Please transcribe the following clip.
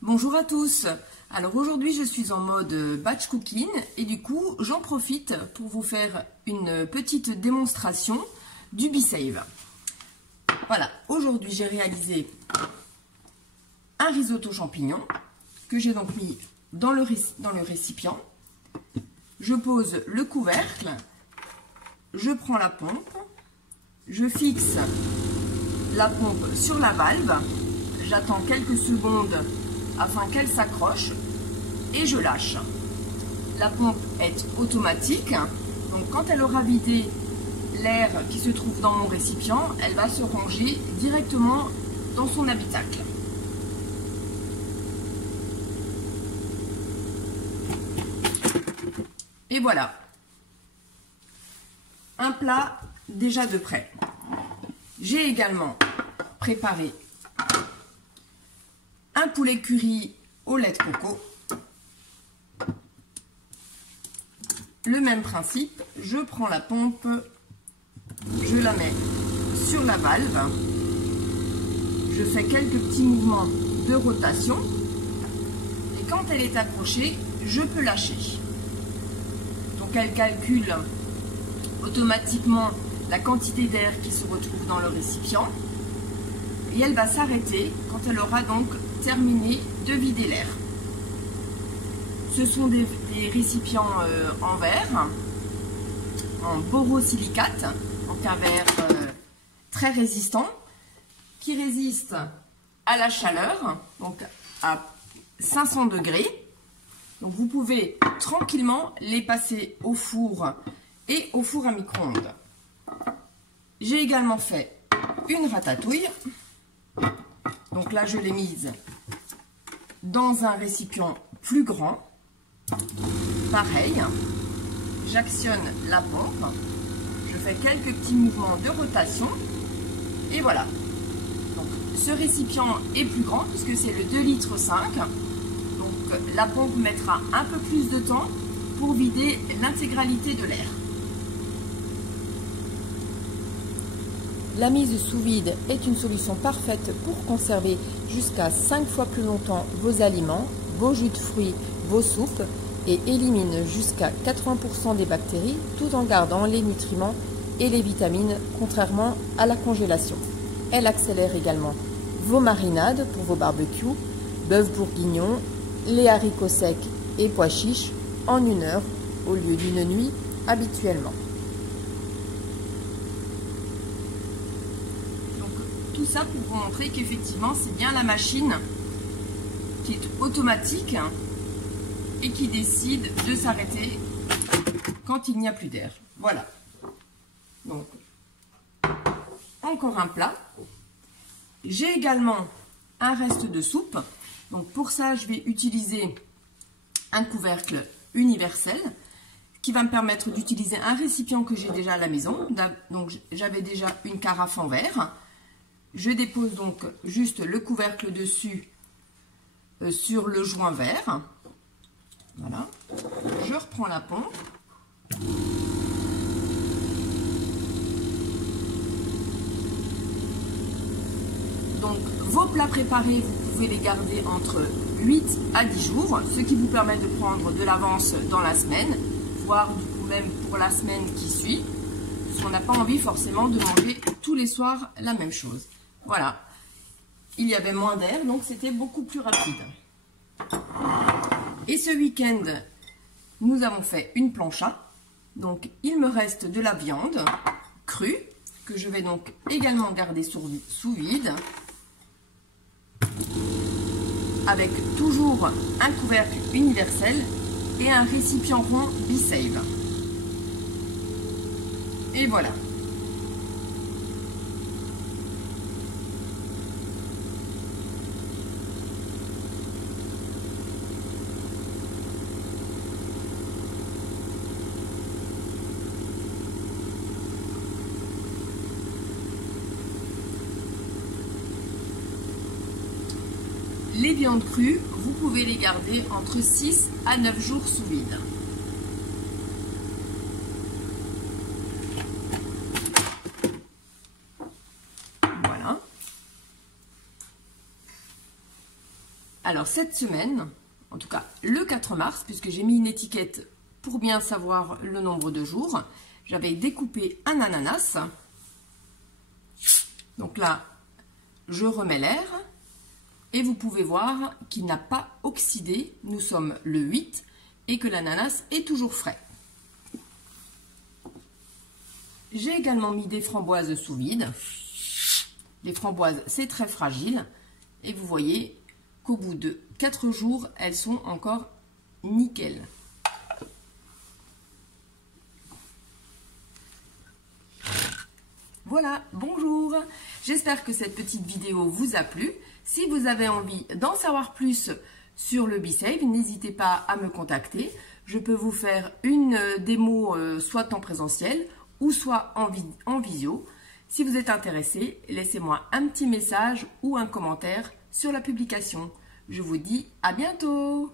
Bonjour à tous. Alors aujourd'hui je suis en mode batch cooking et du coup j'en profite pour vous faire une petite démonstration du B-Save. Voilà, aujourd'hui j'ai réalisé un risotto champignon que j'ai donc mis dans le récipient. Je pose le couvercle, je prends la pompe, je fixe la pompe sur la valve, j'attends quelques secondes afin qu'elle s'accroche et je lâche. La pompe est automatique, donc quand elle aura vidé l'air qui se trouve dans mon récipient, elle va se ranger directement dans son habitacle. Et voilà, un plat déjà de prêt. J'ai également préparé un poulet curry au lait de coco. Le même principe, je prends la pompe, je la mets sur la valve, je fais quelques petits mouvements de rotation et quand elle est accrochée, je peux lâcher. Donc elle calcule automatiquement la quantité d'air qui se retrouve dans le récipient et elle va s'arrêter quand elle aura donc terminé de vider l'air. Ce sont des récipients en verre, en borosilicate, donc un verre très résistant, qui résiste à la chaleur, donc à 500 degrés. Donc vous pouvez tranquillement les passer au four et au four à micro-ondes. J'ai également fait une ratatouille. Donc là, je l'ai mise dans un récipient plus grand. Pareil, j'actionne la pompe, je fais quelques petits mouvements de rotation et voilà. Donc, ce récipient est plus grand puisque c'est le 2,5 litres. Donc la pompe mettra un peu plus de temps pour vider l'intégralité de l'air. La mise sous vide est une solution parfaite pour conserver jusqu'à 5 fois plus longtemps vos aliments, vos jus de fruits, vos soupes et élimine jusqu'à 80% des bactéries tout en gardant les nutriments et les vitamines contrairement à la congélation. Elle accélère également vos marinades pour vos barbecues, bœuf bourguignon, les haricots secs et pois chiches en 1 heure au lieu d'une nuit habituellement. Tout ça pour vous montrer qu'effectivement c'est bien la machine qui est automatique et qui décide de s'arrêter quand il n'y a plus d'air. Voilà. Donc, encore un plat. J'ai également un reste de soupe. Donc pour ça, je vais utiliser un couvercle universel qui va me permettre d'utiliser un récipient que j'ai déjà à la maison. Donc j'avais déjà une carafe en verre. Je dépose donc juste le couvercle dessus sur le joint vert. Voilà. Je reprends la pompe. Donc vos plats préparés, vous pouvez les garder entre 8 à 10 jours, ce qui vous permet de prendre de l'avance dans la semaine, voire du coup même pour la semaine qui suit, parce qu'on n'a pas envie forcément de manger tous les soirs la même chose. Voilà, il y avait moins d'air, donc c'était beaucoup plus rapide. Et ce week-end, nous avons fait une plancha. Donc, il me reste de la viande crue, que je vais donc également garder sous vide, avec toujours un couvercle universel et un récipient rond B-Save. Et voilà. Les viandes crues, vous pouvez les garder entre 6 à 9 jours sous vide. Voilà. Alors cette semaine, en tout cas le 4 mars, puisque j'ai mis une étiquette pour bien savoir le nombre de jours, j'avais découpé un ananas. Donc là, je remets l'air et vous pouvez voir qu'il n'a pas oxydé. Nous sommes le 8 et que l'ananas est toujours frais. J'ai également mis des framboises sous vide. Les framboises, c'est très fragile. Et vous voyez qu'au bout de 4 jours, elles sont encore nickel. Voilà, bonjour. J'espère que cette petite vidéo vous a plu. Si vous avez envie d'en savoir plus sur le BeSave, n'hésitez pas à me contacter. Je peux vous faire une démo soit en présentiel ou soit en visio. Si vous êtes intéressé, laissez-moi un petit message ou un commentaire sur la publication. Je vous dis à bientôt!